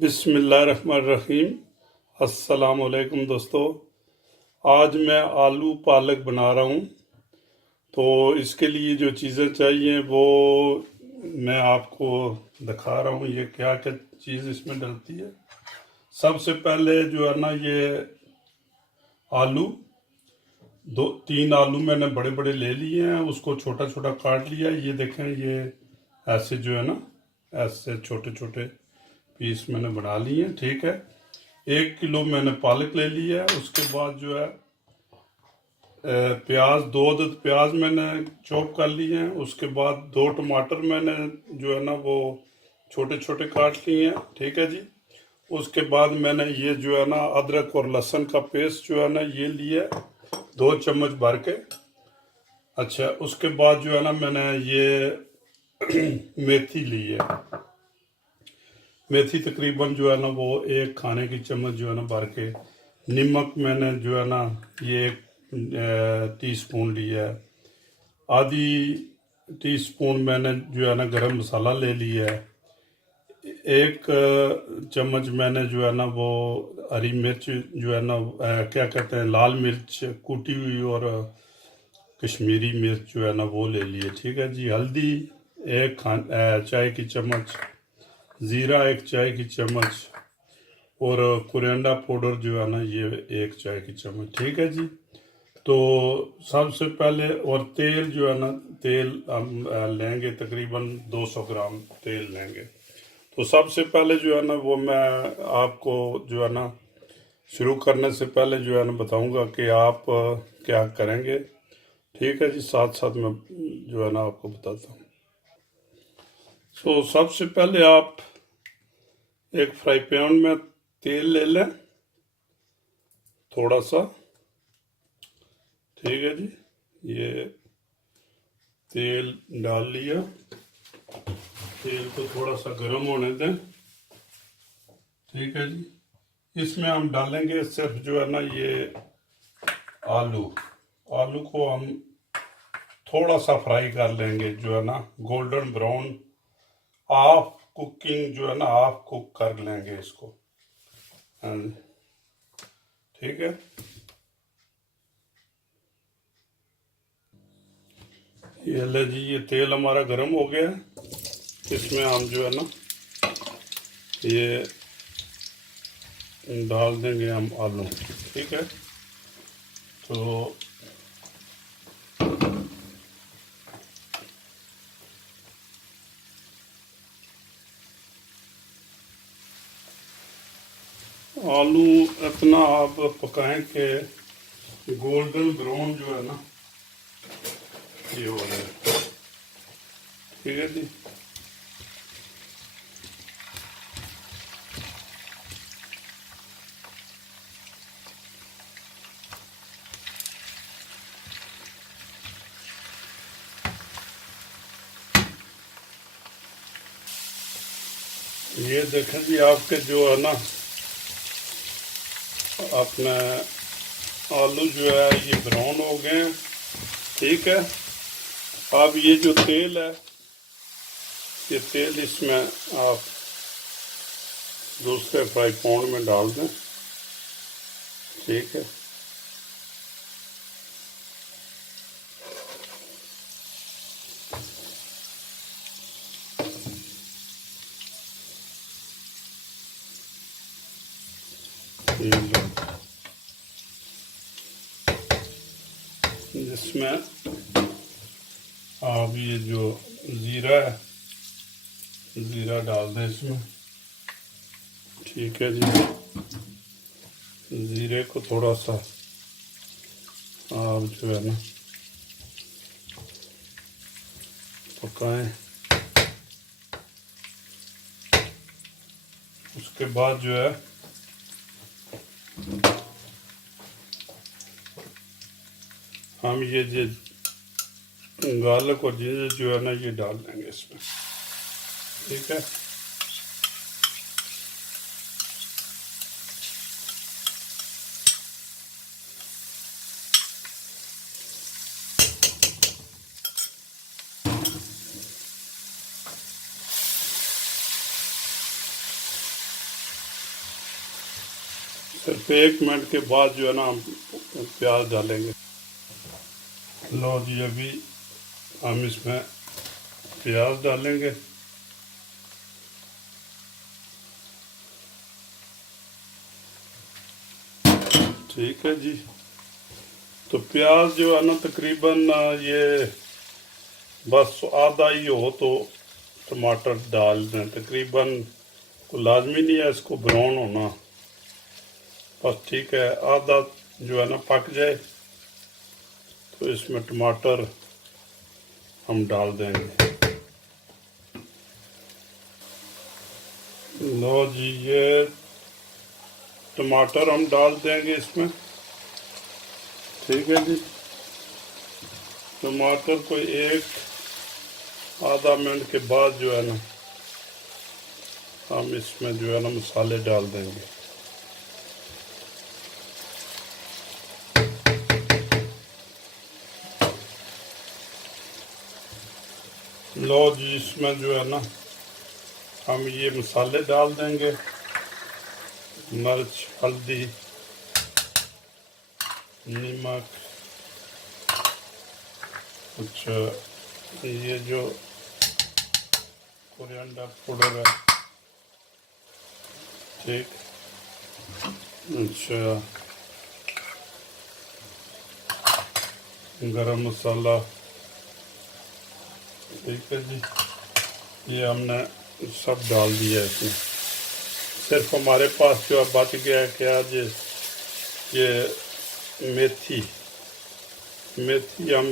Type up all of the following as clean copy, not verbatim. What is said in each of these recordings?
बिस्मिल्लाहिर्रहमानिर्रहीम। अस्सलाम वालेकुम दोस्तों। आज मैं आलू पालक बना रहा हूँ। तो इसके लिए जो चीज़ें चाहिए वो मैं आपको दिखा रहा हूँ। ये क्या क्या चीज़ इसमें डलती है। सबसे पहले जो है ना, ये आलू, दो तीन आलू मैंने बड़े बड़े ले लिए हैं, उसको छोटा छोटा काट लिया। ये देखें, ये ऐसे जो है ना, ऐसे छोटे छोटे पीस मैंने बना लिए हैं। ठीक है। 1 किलो मैंने पालक ले लिया है। उसके बाद जो है प्याज, 2 अदद प्याज मैंने चॉप कर लिए हैं। उसके बाद 2 टमाटर मैंने जो है ना वो छोटे छोटे काट लिए हैं। ठीक है जी। उसके बाद मैंने ये जो है ना अदरक और लहसुन का पेस्ट जो है ना ये लिया 2 चम्मच भर के। अच्छा, उसके बाद जो है ना मैंने ये मेथी ली है। मेथी तकरीबन जो है ना वो 1 खाने की चम्मच जो है ना भर के। नमक मैंने जो है ना ये 1 टीस्पून लिया है। आधी टीस्पून मैंने जो है ना गरम मसाला ले लिया है। 1 चम्मच मैंने जो है ना वो हरी मिर्च जो है ना क्या कहते हैं, लाल मिर्च कूटी हुई और कश्मीरी मिर्च जो है ना वो ले लिए। ठीक है जी। हल्दी 1 चाय की चम्मच, ज़ीरा 1 चाय की चम्मच और कोरिएंडर पाउडर जो है ना ये 1 चाय की चम्मच। ठीक है जी। तो सबसे पहले, और तेल जो है ना, तेल हम लेंगे तकरीबन 200 ग्राम तेल लेंगे। तो सबसे पहले जो है ना वो मैं आपको जो है ना शुरू करने से पहले जो है ना बताऊंगा कि आप क्या करेंगे। ठीक है जी। साथ साथ मैं जो है ना आपको बताता हूँ। तो सबसे पहले आप एक फ्राई पैन में तेल ले लें, थोड़ा सा। ठीक है जी। ये तेल डाल लिया। तेल को थोड़ा सा गर्म होने दें। ठीक है जी। इसमें हम डालेंगे सिर्फ जो है ना ये आलू। आलू को हम थोड़ा सा फ्राई कर लेंगे, जो है ना गोल्डन ब्राउन, हाफ कुकिंग जो है ना हाफ कुक कर लेंगे इसको। हाँ जी। ठीक है। ये ले जी, ये तेल हमारा गर्म हो गया है। इसमें हम जो है ना ये डाल देंगे हम आलू। ठीक है। तो आलू इतना आप पकाएं कि गोल्डन ब्राउन जो है ना ये हो रहा है। ठीक है जी। ये देखें जी, आपके जो है ना अपने आलू जो है ये ब्राउन हो गए हैं। ठीक है। अब ये जो तेल है, ये तेल इसमें आप दूसरे फ्राई पैन में डाल दें। ठीक है। जिसमें आप ये जो ज़ीरा है, ज़ीरा डाल दें इसमें। ठीक है जी। ज़ीरे को थोड़ा सा आप जो है ना पकाएं। उसके बाद जो है हम ये जो गार्लिक और जिंजर जो है ना ये डाल देंगे इसमें। ठीक है। सिर्फ 1 मिनट के बाद जो है ना हम प्याज डालेंगे। लो जी, अभी हम इसमें प्याज डालेंगे। ठीक है जी। तो प्याज जो है ना तकरीबन ये बस आधा ही हो तो टमाटर डाल दें। तकरीबन को लाजमी नहीं है इसको ब्राउन होना, बस ठीक है आधा जो है ना पक जाए तो इसमें टमाटर हम डाल देंगे। लो जी, ये टमाटर हम डाल देंगे इसमें। ठीक है जी। टमाटर को आधा मिनट के बाद जो है ना हम इसमें जो है ना मसाले डाल देंगे। लो जी, इसमें जो है ना हम ये मसाले डाल देंगे, मिर्च, हल्दी, नमक, कुछ ये जो कोरिएंडर पाउडर है। ठीक। अच्छा, गरम मसाला। ठीक है जी, ये हमने सब डाल दिया इसमें। सिर्फ हमारे पास जो बच गया है क्या जी, ये मेथी हम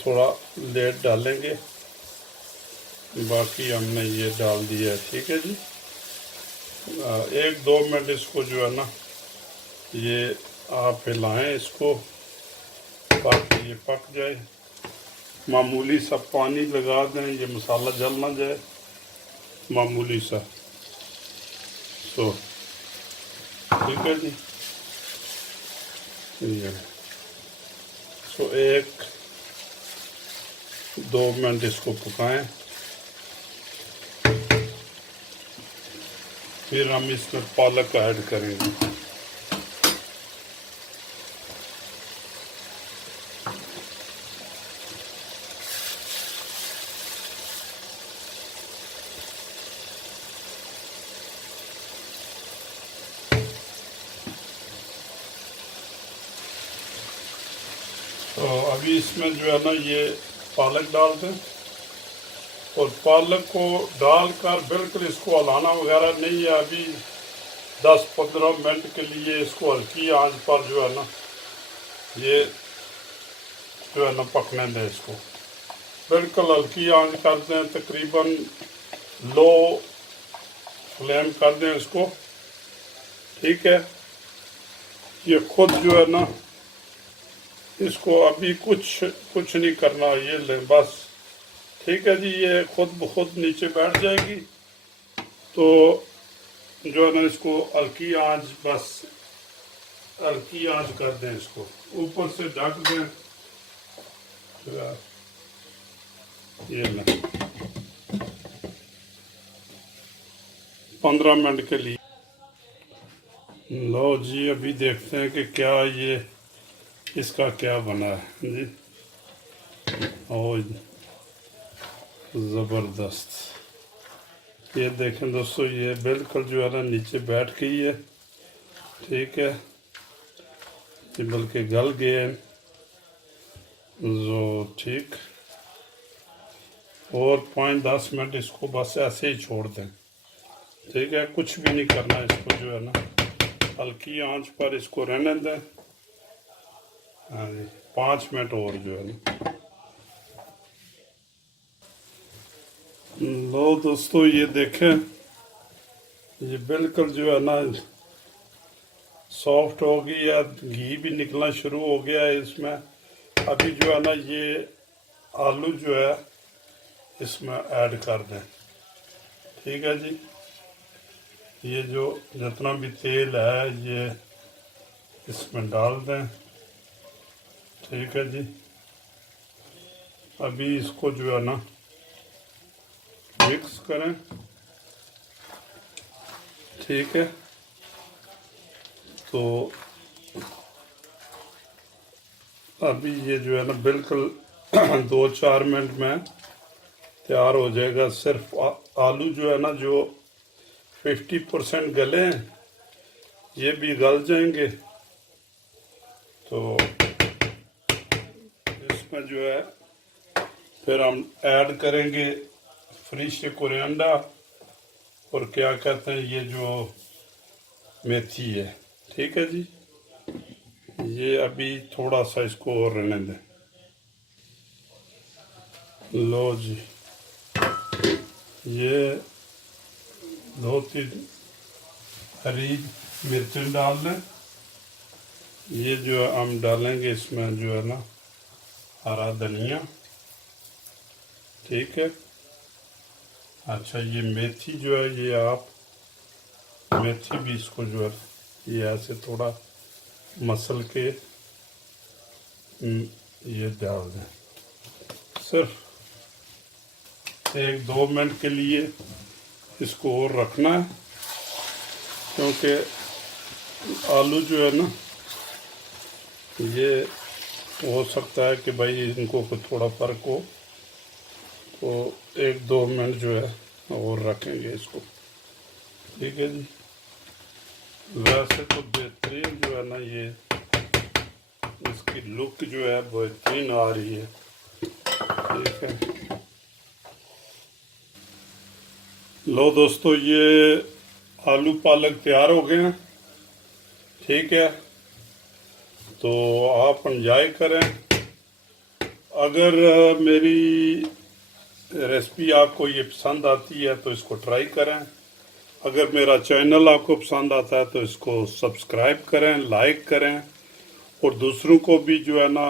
थोड़ा लेट डालेंगे, बाकी हमने ये डाल दिया है। ठीक है जी। 1-2 मिनट इसको जो है ना ये आप हिलाएं इसको ताकि ये पक जाए। मामूली सा पानी लगा दें, ये मसाला जल ना जाए, मामूली सा। तो ठीक है जी। ये सो 1-2 मिनट इसको पकाएं, फिर हम इसमें पालक ऐड करेंगे। तो अभी इसमें जो है ना ये पालक डाल दें, और पालक को डालकर बिल्कुल इसको हलाना वगैरह नहीं है। अभी 10-15 मिनट के लिए इसको हल्की आंच पर जो है ना ये जो है ना पकने दें। इसको बिल्कुल हल्की आंच कर दें, तकरीबन लो फ्लेम कर दें इसको। ठीक है, ये खुद जो है ना इसको अभी कुछ नहीं करना, ये ले बस। ठीक है जी, ये खुद ब खुद नीचे बैठ जाएगी। तो जो है ना इसको हल्की आंच, बस हल्की आंच कर दें, इसको ऊपर से ढक दें। ये लें 15 मिनट के लिए। लो जी, अभी देखते हैं कि क्या ये इसका क्या बना है जी। और ज़बरदस्त, ये देखें दोस्तों, ये बिल्कुल जो है ना नीचे बैठ गई है। ठीक है, ये बल्कि गल गए हैं जो। ठीक, और 5-10 मिनट इसको बस ऐसे ही छोड़ दें। ठीक है, कुछ भी नहीं करना, इसको जो है ना हल्की आंच पर इसको रहने दें। हाँ जी, 5 मिनट और जो है ना। लो दोस्तों, ये देखें, ये बिल्कुल जो है ना सॉफ्ट हो गई है, घी भी निकलना शुरू हो गया है इसमें। अभी जो है ना ये आलू जो है इसमें ऐड कर दें। ठीक है जी, ये जो जितना भी तेल है ये इसमें डाल दें। ठीक है जी, अभी इसको जो है ना मिक्स करें। ठीक है, तो अभी ये जो है ना बिल्कुल 2-4 मिनट में तैयार हो जाएगा। सिर्फ आलू जो है ना जो 50% गले हैं, ये भी गल जाएंगे। तो इसमें जो है फिर हम ऐड करेंगे फ्रेश कोरिएंडर और क्या कहते हैं ये जो मेथी है। ठीक है जी, ये अभी थोड़ा सा इसको और रहने दें। लो जी, ये 2-3 हरी मिर्चें डाल दें। ये जो है हम डालेंगे इसमें जो है ना हरा धनिया। ठीक है। अच्छा, ये मेथी जो है ये आप मेथी भी इसको जो है ये ऐसे थोड़ा मसल के ये डाल दें। सिर्फ 1-2 मिनट के लिए इसको और रखना है, क्योंकि आलू जो है ना ये हो सकता है कि भाई इनको कुछ थोड़ा फर्क हो, तो 1-2 मिनट जो है और रखेंगे इसको। ठीक है जी। वैसे तो बेहतरीन जो है ना ये इसकी लुक जो है बेहतरीन आ रही है। ठीक है। लो दोस्तों, ये आलू पालक तैयार हो गए हैं। ठीक है, तो आप एंजॉय करें। अगर मेरी रेसिपी आपको ये पसंद आती है तो इसको ट्राई करें। अगर मेरा चैनल आपको पसंद आता है तो इसको सब्सक्राइब करें, लाइक करें और दूसरों को भी जो है ना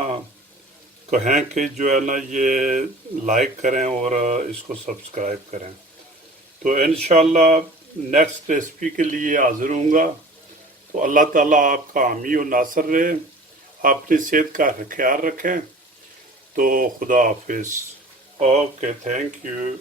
कहें कि जो है ना ये लाइक करें और इसको सब्सक्राइब करें। तो इंशाल्लाह नेक्स्ट रेसिपी के लिए हाजिर हूँगा। तो अल्लाह ताला आपका हामी और नासर रहे। अपनी सेहत का ख्याल रखें। तो खुदा हाफिज़। Okay, thank you.